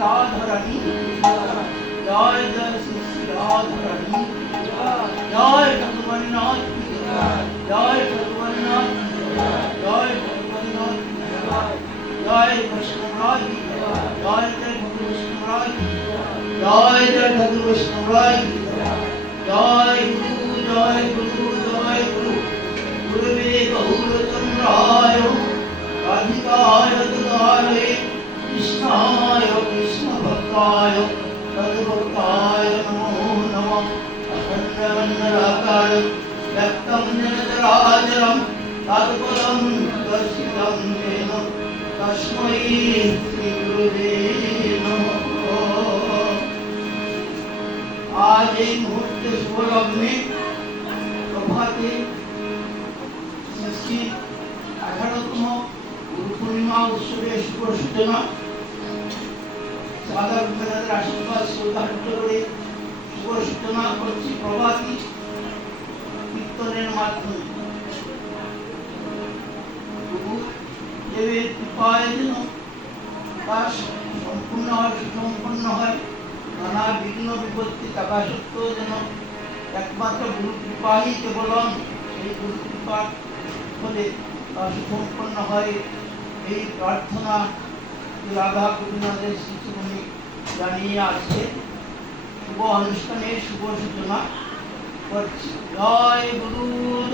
রাধারানী, জয় জয় শ্রী শ্রী রাধারানী, জয় ভগবান নয় জয় ভগবান নয় জয় ভগবান নয় জয় বৈষ্ণব রায় জয় জয় ভগবান বৈষ্ণব রায় জয় জয় ভগবান বৈষ্ণব জয় গুরু জয় গুরু জয় গুরু গুরুবে বহুরতন রায়, রাধিকায় রাধিকায় कृष्णाय कृष्णभक्ताय तद्भक्ताय नमो नमः अखण्डवन्दराकाय व्यक्तं जनतराचरं तत्पदं दर्शितं तेन तस्मै श्रीगुरुवे नमः आज এই মুহূর্তে শুভলগ্নে প্রভাতে আঠারোতম গুরু পূর্ণিমা উৎসবের শুভ সূচনা বিদ্যালয়ের আশীর্বাদ করে করছি প্রভাতী মাধ্যমে। দেবের কৃপায় যেন সম্পূর্ণ হয়, সুসম্পন্ন হয়, নানা বিঘ্ন বিপত্তি থাকা সত্ত্বেও যেন একমাত্র গুরু কৃপাই কেবলম সেই গুরু কৃপা তা সুসম্পন্ন হয় এই প্রার্থনা রাধা গোপীনাথের শিশুমণি জানিয়ে আসছে। শুভ অনুষ্ঠানের শুভ সূচনা করছি। জয় গুরু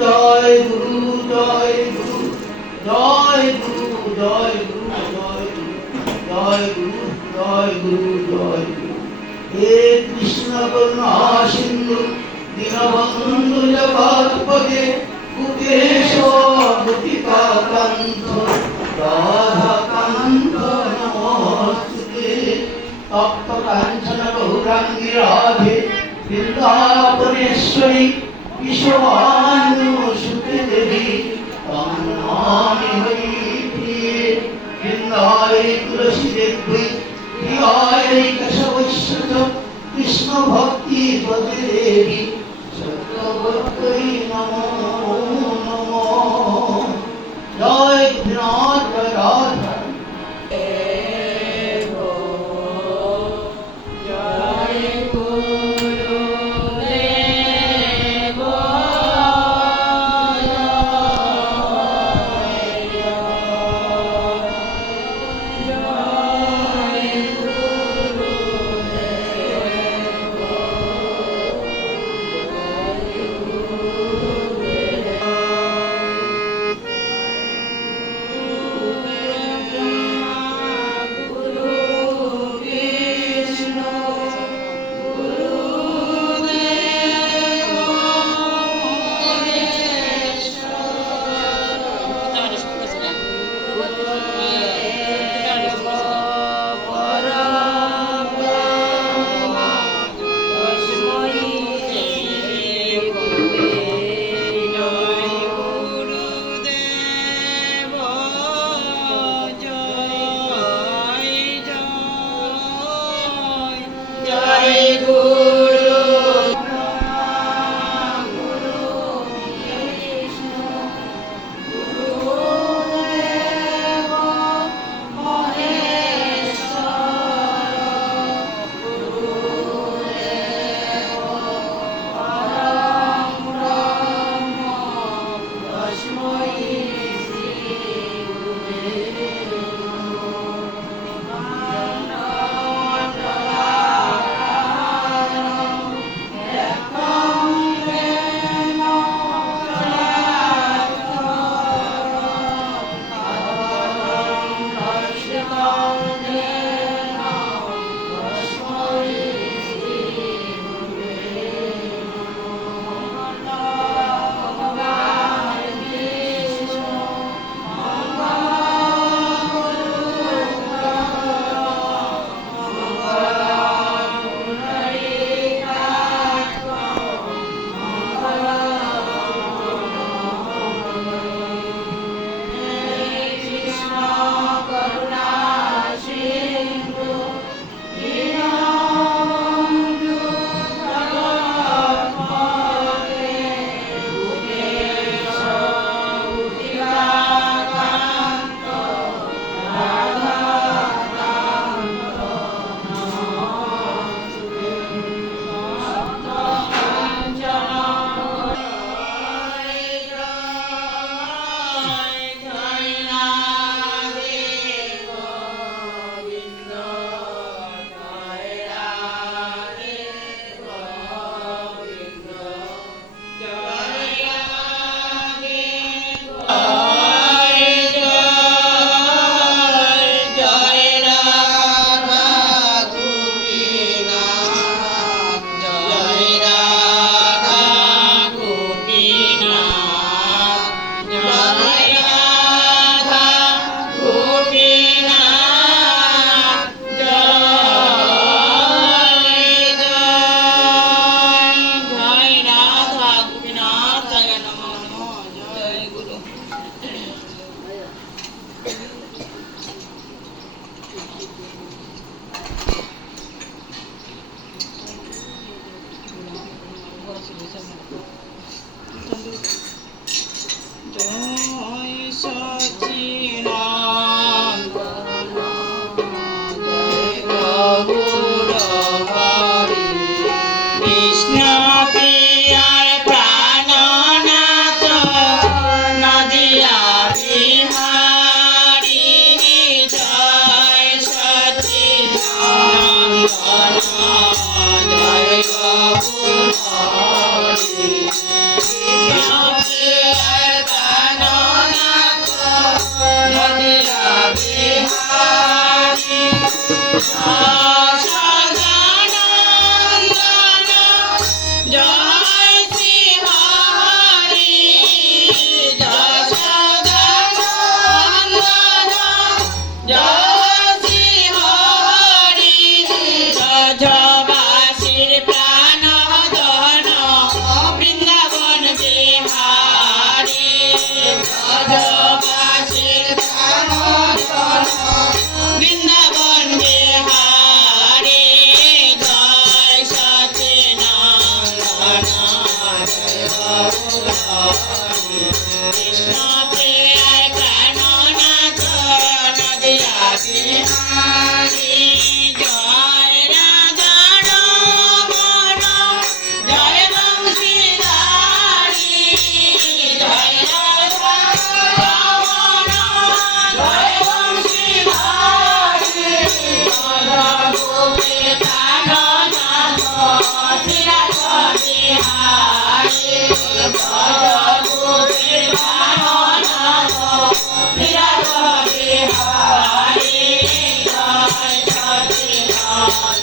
জয় গুরু জয় গুরু জয় গুরু জয় গুরু জয় গুরু জয় গুরু জয় গুরু জয় গুরু। হে কৃষ্ণ করুণা সিন্ধু দীনবন্ধু জগৎপদে কুকেশ রাধাকান্ত নমস্তুতে তপ্ত কাঞ্চন গৌরাঙ্গী রাধে বৃন্দাবনেশ্বরী কিশোরানু সুতে দেবী তন্নামি হরি প্রিয়ে। বৃন্দায় তুলসী প্রিয়ায় কৃষ্ণ ভক্তি পদে দেবী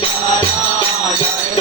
I'm la la la la